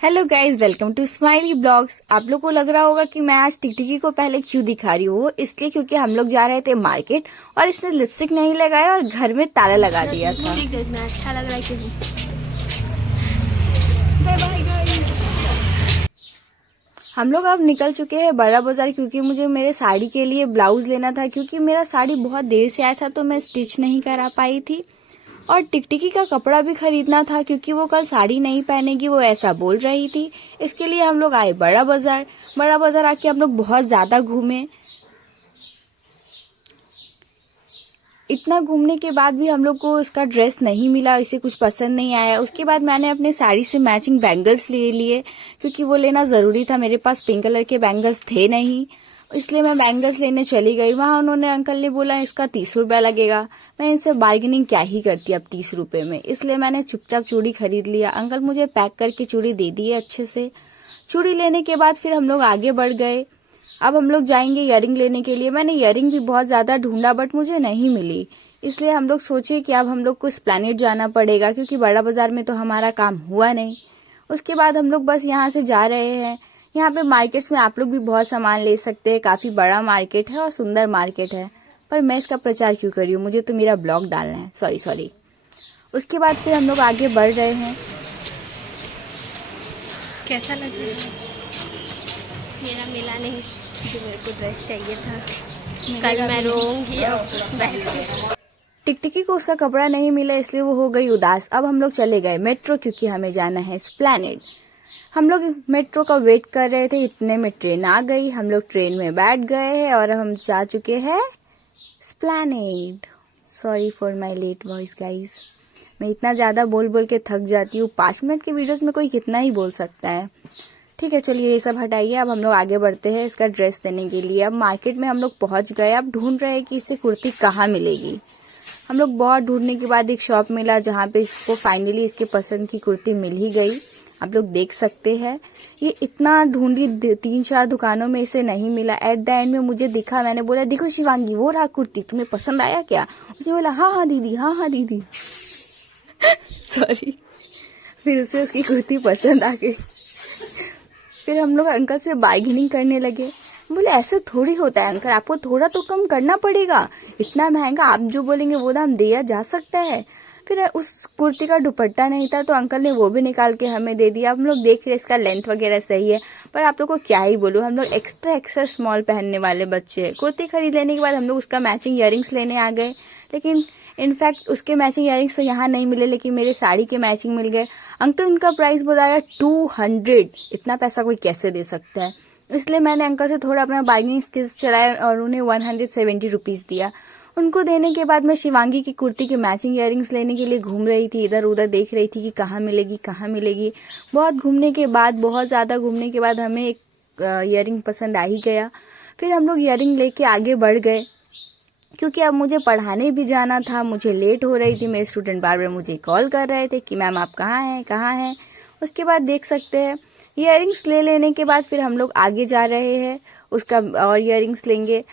Hello guys, welcome to smiley blogs. आप लोग को लग रहा होगा कि मैं आज टिकटिकी को पहले क्यों दिखा रही हूँ। इसलिए क्योंकि हम लोग जा रहे थे मार्केट और इसने लिपस्टिक नहीं लगाया और घर में ताला लगा दिया था। अच्छा लग रहा है क्यों? हम लोग अब निकल चुके हैं बड़ा बाजार, क्योंकि मुझे मेरे साड़ी के लिए ब्लाउज लेना था, क्योंकि मेरा साड़ी बहुत देर से आया था तो मैं स्टिच नहीं करा पाई थी। और टिकटिकी का कपड़ा भी खरीदना था, क्योंकि वो कल साड़ी नहीं पहनेगी, वो ऐसा बोल रही थी। इसके लिए हम लोग आए बड़ा बाजार। बड़ा बाजार आके हम लोग बहुत ज्यादा घूमे। इतना घूमने के बाद भी हम लोग को इसका ड्रेस नहीं मिला, इसे कुछ पसंद नहीं आया। उसके बाद मैंने अपने साड़ी से मैचिंग बैंगल्स ले लिए, क्योंकि वो लेना जरूरी था। मेरे पास पिंक कलर के बैंगल्स थे नहीं, इसलिए मैं बैंगल्स लेने चली गई। वहां उन्होंने अंकल ने बोला इसका 30 रुपया लगेगा। मैं इनसे बार्गेनिंग क्या ही करती अब 30 रुपए में, इसलिए मैंने चुपचाप चूड़ी खरीद लिया। अंकल मुझे पैक करके चूड़ी दे दिए अच्छे से। चूड़ी लेने के बाद फिर हम लोग आगे बढ़ गए। अब हम लोग जाएंगे इयरिंग लेने के लिए। मैंने इयरिंग भी बहुत ज्यादा ढूंढा बट मुझे नहीं मिली, इसलिए हम लोग सोचे कि अब हम लोग को एस्प्लैनेड जाना पड़ेगा, क्योंकि बड़ा बाजार में तो हमारा काम हुआ नहीं। उसके बाद हम लोग बस यहाँ से जा रहे हैं। यहाँ पे मार्केट्स में आप लोग भी बहुत सामान ले सकते हैं। काफी बड़ा मार्केट है और सुंदर मार्केट है, पर मैं इसका प्रचार क्यों कर रही हूँ, मुझे तो मेरा ब्लॉग डालना है। सॉरी। उसके बाद फिर हम लोग आगे बढ़ रहे हैं। कैसा लग रहा है? मेरा मिला नहीं जो मेरे को ड्रेस चाहिए था। कल मैं रोऊंगी अब बैठ के। टिकटिकी को उसका कपड़ा नहीं मिला, इसलिए वो हो गई उदास। अब हम लोग चले गए मेट्रो, क्योंकि हमें जाना है एस्प्लैनेड। हम लोग मेट्रो का वेट कर रहे थे, इतने में ट्रेन आ गई। हम लोग ट्रेन में बैठ गए हैं और हम जा चुके हैं Esplanade. Sorry for my late voice guys. मैं इतना ज्यादा बोल बोल के थक जाती हूँ। 5 मिनट के वीडियोस में कोई कितना ही बोल सकता है। ठीक है, चलिए ये सब हटाइए। अब हम लोग आगे बढ़ते हैं इसका ड्रेस देने के लिए। अब मार्केट में हम लोग पहुंच गए। अब ढूंढ रहे हैं कि इसे कुर्ती कहाँ मिलेगी। हम लोग बहुत ढूंढने के बाद एक शॉप मिला, जहाँ पे इसको फाइनली इसके पसंद की कुर्ती मिल ही गई। आप लोग देख सकते हैं। ये इतना ढूंढी 3-4 दुकानों में इसे नहीं मिला। एट द एंड में मुझे दिखा। मैंने बोला देखो शिवांगी, वो रहा कुर्ती, तुम्हें पसंद आया क्या? उसने बोला हाँ दीदी। सॉरी। फिर उसे उसकी कुर्ती पसंद आ गई। फिर हम लोग अंकल से बार्गेनिंग करने लगे। बोले ऐसे थोड़ी होता है अंकल, आपको थोड़ा तो कम करना पड़ेगा। इतना महंगा, आप जो बोलेंगे वो दाम दिया जा सकता है। फिर उस कुर्ती का दुपट्टा नहीं था तो अंकल ने वो भी निकाल के हमें दे दिया। हम लोग देख रहे इसका लेंथ वगैरह सही है, पर आप लोग को क्या ही बोलूं, हम लोग एक्स्ट्रा स्मॉल पहनने वाले बच्चे हैं। कुर्ती खरीद लेने के बाद हम लोग उसका मैचिंग इयरिंग्स लेने आ गए, लेकिन इनफैक्ट उसके मैचिंग इयरिंग्स तो यहाँ नहीं मिले, लेकिन मेरे साड़ी के मैचिंग मिल गए। अंकल इनका प्राइस बताया 200। इतना पैसा कोई कैसे दे सकता है? इसलिए मैंने अंकल से थोड़ा अपना बार्गेनिंग स्किल्स चलाया और उन्हें 170 रुपीज दिया। उनको देने के बाद मैं शिवांगी की कुर्ती के मैचिंग इयरिंग्स लेने के लिए घूम रही थी, इधर उधर देख रही थी कि कहाँ मिलेगी। बहुत घूमने के बाद, बहुत ज्यादा घूमने के बाद हमें एक इयरिंग पसंद आ ही गया। फिर हम लोग इयरिंग लेके आगे बढ़ गए, क्योंकि अब मुझे पढ़ाने भी जाना था। मुझे लेट हो रही थी। मेरे स्टूडेंट बार बार मुझे कॉल कर रहे थे कि मैम आप कहाँ हैं। उसके बाद देख सकते हैं इयरिंग्स ले लेने के बाद फिर हम लोग आगे जा रहे हैं, उसका और इयरिंग्स लेंगे।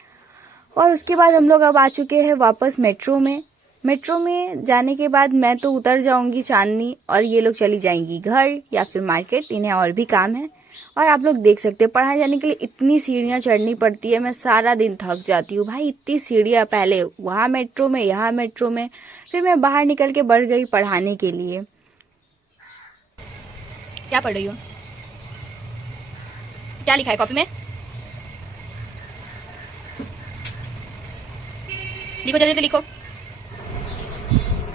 और उसके बाद हम लोग अब आ चुके हैं वापस मेट्रो में। मेट्रो में जाने के बाद मैं तो उतर जाऊंगी चांदनी और ये लोग चली जाएंगी घर या फिर मार्केट, इन्हें और भी काम है। और आप लोग देख सकते हैं पढ़ाने जाने के लिए इतनी सीढ़ियां चढ़नी पड़ती है। मैं सारा दिन थक जाती हूँ भाई, इतनी सीढ़ियां, पहले वहाँ मेट्रो में, यहाँ मेट्रो में। फिर मैं बाहर निकल के बढ़ गई पढ़ाने के लिए। क्या पढ़ रही हो? क्या लिखा है कॉपी में? लिखो, जल्दी लिखो।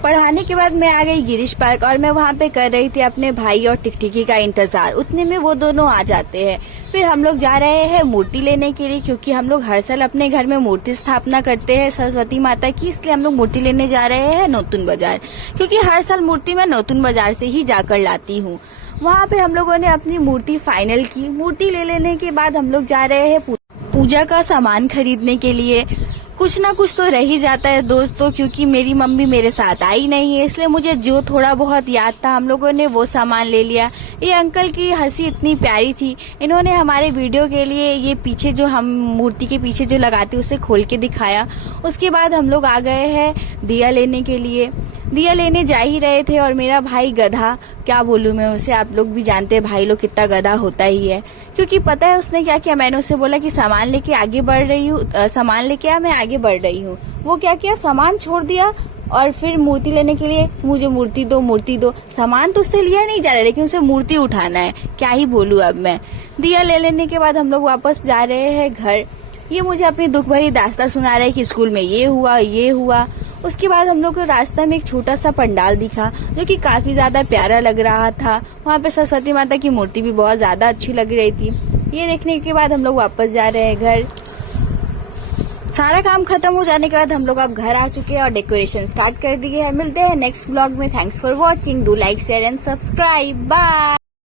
पढ़ाने के बाद मैं आ गई गिरीश पार्क और मैं वहाँ पे कर रही थी अपने भाई और टिकटिकी का इंतजार। उतने में वो दोनों आ जाते हैं। फिर हम लोग जा रहे हैं मूर्ति लेने के लिए, क्योंकि हम लोग हर साल अपने घर में मूर्ति स्थापना करते हैं सरस्वती माता की, इसलिए हम लोग मूर्ति लेने जा रहे हैं नौतुन बाजार, क्योंकि हर साल मूर्ति मैं नौतुन बाजार से ही जाकर लाती हूँ। वहाँ पे हम लोगों ने अपनी मूर्ति फाइनल की। मूर्ति ले लेने के बाद हम लोग जा रहे हैं पूजा का सामान खरीदने के लिए। कुछ ना कुछ तो रह ही जाता है दोस्तों, क्योंकि मेरी मम्मी मेरे साथ आई नहीं है, इसलिए मुझे जो थोड़ा बहुत याद था हम लोगों ने वो सामान ले लिया। ये अंकल की हंसी इतनी प्यारी थी, इन्होंने हमारे वीडियो के लिए ये पीछे जो हम मूर्ति के पीछे जो लगाते उसे खोल के दिखाया। उसके बाद हम लोग आ गए हैं दिया लेने के लिए। दिया लेने जा ही रहे थे और मेरा भाई गधा, क्या बोलूं मैं उसे, आप लोग भी जानते हैं भाई लोग कितना गधा होता ही है। क्योंकि पता है उसने क्या किया, मैंने उसे बोला कि सामान लेके आगे बढ़ रही हूँ, सामान लेके आ, मैं आगे बढ़ रही हूँ। वो क्या किया, सामान छोड़ दिया और फिर मूर्ति लेने के लिए मुझे मूर्ति दो मूर्ति दो। सामान तो उससे लिया नहीं जा रहा लेकिन उसे मूर्ति उठाना है, क्या ही बोलूं अब मैं। दिया ले लेने के बाद हम लोग वापस जा रहे हैं घर। ये मुझे अपनी दुख भरी दास्तां सुना रहा है कि स्कूल में ये हुआ ये हुआ। उसके बाद हम लोग को रास्ता में एक छोटा सा पंडाल दिखा जो कि काफी ज्यादा प्यारा लग रहा था। वहाँ पे सरस्वती माता की मूर्ति भी बहुत ज्यादा अच्छी लग रही थी। ये देखने के बाद हम लोग वापस जा रहे हैं घर। सारा काम खत्म हो जाने के बाद हम लोग अब घर आ चुके हैं और डेकोरेशन स्टार्ट कर दिए हैं। मिलते हैं नेक्स्ट ब्लॉग में। Thanks for watching, do like share and subscribe, bye.